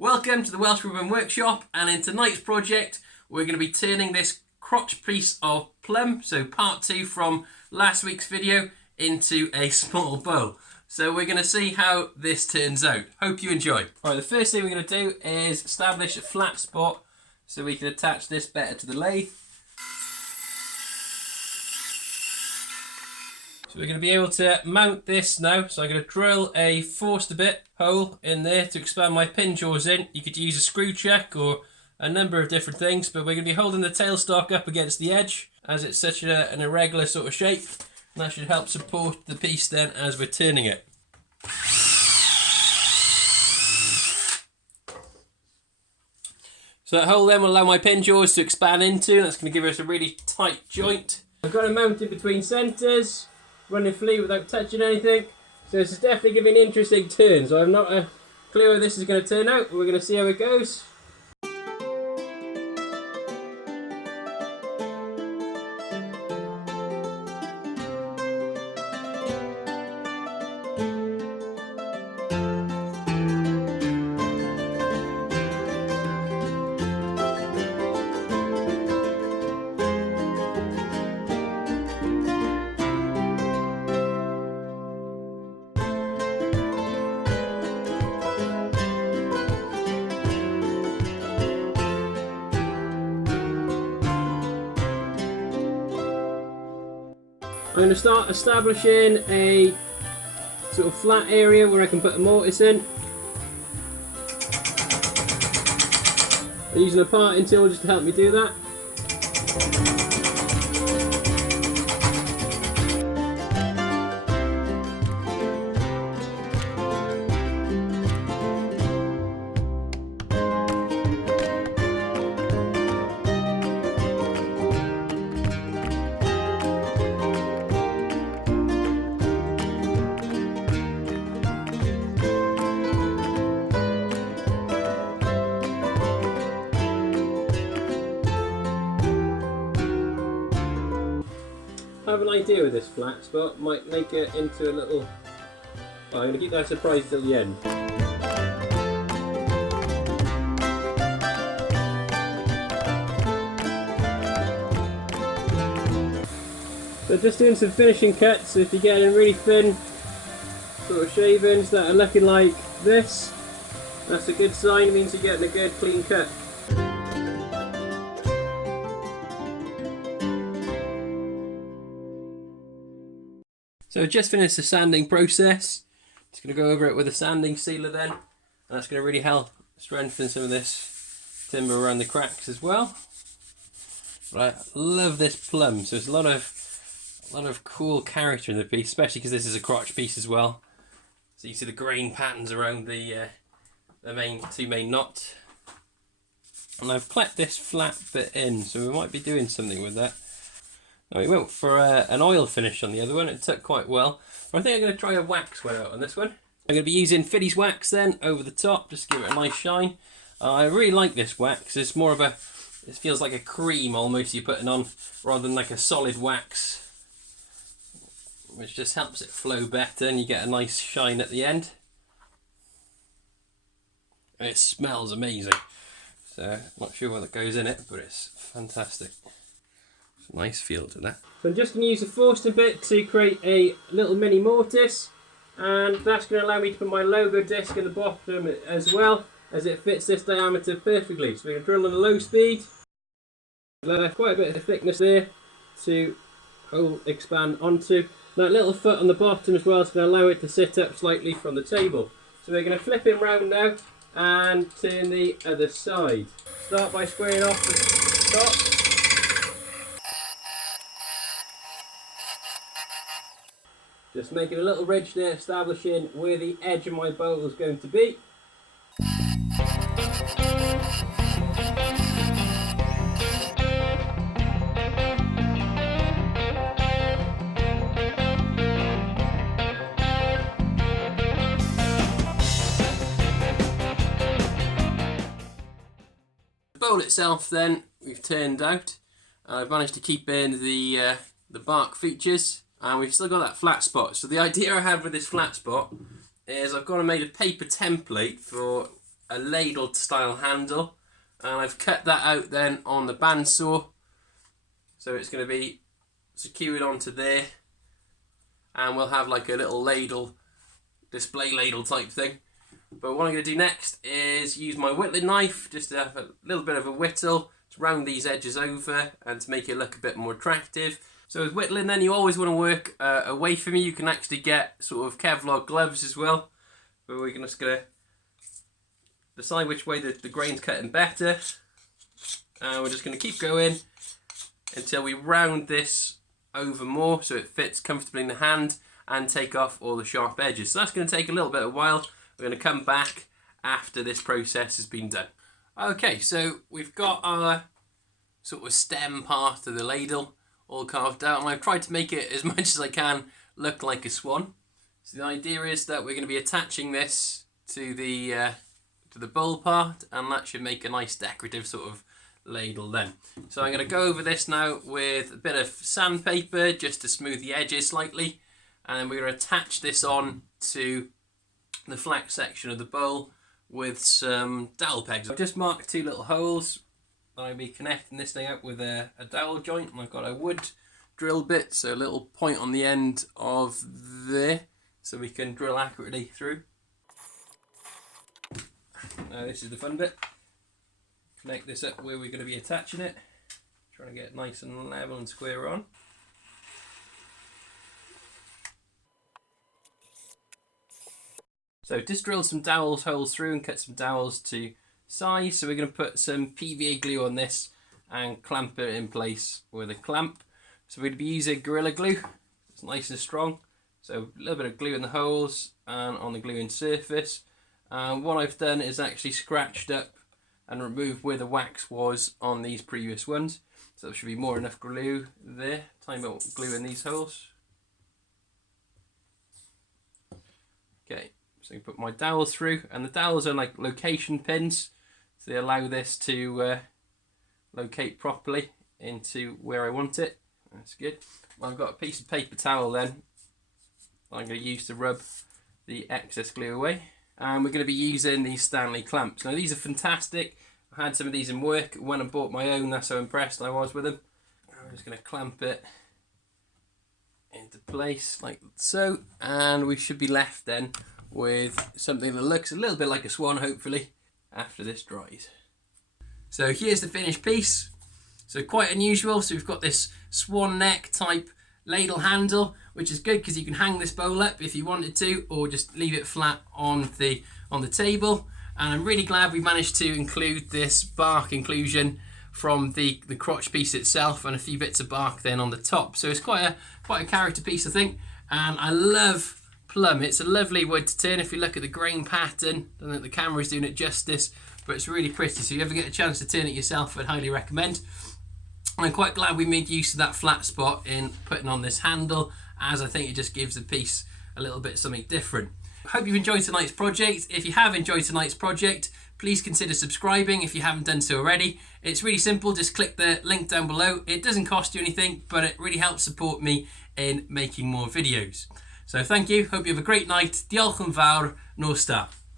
Welcome to the Welsh Woodman Workshop, and in tonight's project we're going to be turning this crotch piece of plum, so part 2 from last week's video, into a small bowl. So we're going to see how this turns out. Hope you enjoy. Alright, the first thing we're going to do is establish a flat spot so we can attach this better to the lathe. So we're going to be able to mount this now. So I'm going to drill a forced a bit hole in there to expand my pin jaws in. You could use a screw check or a number of different things, but we're going to be holding the tailstock up against the edge as it's such an irregular sort of shape, and that should help support the piece then as we're turning it. So that hole then will allow my pin jaws to expand into. That's going to give us a really tight joint. I've got it mounted between centres, running free without touching anything. So this is definitely going to be an interesting turn. So I'm not a clue how this is going to turn out, but we're going to see how it goes. I'm going to start establishing a sort of flat area where I can put a mortise in. I'm using a parting tool just to help me do that. I have an idea with this flat spot, might make it into a little... I'm going to keep that surprise till the end. So just doing some finishing cuts. If you're getting really thin sort of shavings that are looking like this, that's a good sign. It means you're getting a good clean cut. So just finished the sanding process. Just going to go over it with a sanding sealer then. And that's going to really help strengthen some of this timber around the cracks as well. But I love this plum. So there's a lot of cool character in the piece, especially because this is a crotch piece as well. So you see the grain patterns around the two main knots. And I've clapped this flat bit in, so we might be doing something with that. Now we went for an oil finish on the other one. It took quite well. But I think I'm going to try a wax one out on this one. I'm going to be using Fiddy's wax then over the top, just to give it a nice shine. I really like this wax. It's more of it feels like a cream almost you're putting on, rather than like a solid wax, which just helps it flow better and you get a nice shine at the end. And it smells amazing. So I'm not sure what goes in it, but it's fantastic. Nice feel to that. So I'm just going to use a forced a bit to create a little mini mortise, and that's going to allow me to put my logo disc in the bottom as well, as it fits this diameter perfectly. So we're going to drill on a low speed. There's quite a bit of thickness there to expand onto. That little foot on the bottom as well is going to allow it to sit up slightly from the table. So we're going to flip it round now and turn the other side. Start by squaring off the top. Just making a little ridge there, establishing where the edge of my bowl is going to be. The bowl itself then, we've turned out. I've managed to keep in the bark features. And we've still got that flat spot. So the idea I have with this flat spot is I've gone and made a paper template for a ladle style handle, and I've cut that out then on the bandsaw, so it's going to be secured onto there, and we'll have like a little ladle, display ladle type thing. But what I'm going to do next is use my whittling knife just to have a little bit of a whittle to round these edges over and to make it look a bit more attractive. So with whittling then, you always want to work away from you. You can actually get sort of Kevlar gloves as well, but we're just going to decide which way the grain's cutting better, and we're just going to keep going until we round this over more so it fits comfortably in the hand and take off all the sharp edges. So that's going to take a little bit of a while. We're going to come back after this process has been done. Okay, so we've got our sort of stem part of the ladle all carved out, and I've tried to make it as much as I can look like a swan. So the idea is that we're going to be attaching this to the bowl part, and that should make a nice decorative sort of ladle then. So I'm going to go over this now with a bit of sandpaper just to smooth the edges slightly, and we're going to attach this on to the flat section of the bowl with some dowel pegs. I've just marked 2 little holes. I'll be connecting this thing up with a dowel joint, and I've got a wood drill bit, so a little point on the end of there so we can drill accurately through. Now this is the fun bit. Connect this up where we're going to be attaching it. Trying to get it nice and level and square on. So just drill some dowels holes through and cut some dowels to size. So we're going to put some PVA glue on this and clamp it in place with a clamp. So we're going to be using Gorilla Glue. It's nice and strong. So a little bit of glue in the holes and on the gluing surface. What I've done is actually scratched up and removed where the wax was on these previous ones. So there should be more enough glue there. Time out glue in these holes. Okay, so you put my dowels through, and the dowels are like location pins, so they allow this to locate properly into where I want it. That's good. Well, I've got a piece of paper towel then I'm going to use to rub the excess glue away. And we're going to be using these Stanley clamps. Now these are fantastic. I had some of these in work. When I bought my own, that's how impressed I was with them. I'm just going to clamp it into place like so, and we should be left then with something that looks a little bit like a swan, hopefully, after this dries. So here's the finished piece. So quite unusual. So we've got this swan neck type ladle handle, which is good because you can hang this bowl up if you wanted to, or just leave it flat on the table. And I'm really glad we managed to include this bark inclusion from the crotch piece itself, and a few bits of bark then on the top. So it's quite a character piece, I think. And I love plum. It's a lovely wood to turn. If you look at the grain pattern, I don't think the camera's doing it justice, but it's really pretty. So if you ever get a chance to turn it yourself, I'd highly recommend. And I'm quite glad we made use of that flat spot in putting on this handle, as I think it just gives the piece a little bit something different. I hope you've enjoyed tonight's project. If you have enjoyed tonight's project, please consider subscribing if you haven't done so already. It's really simple, just click the link down below. It doesn't cost you anything, but it really helps support me in making more videos. So thank you, hope you have a great night. Diolch yn fawr, nos da.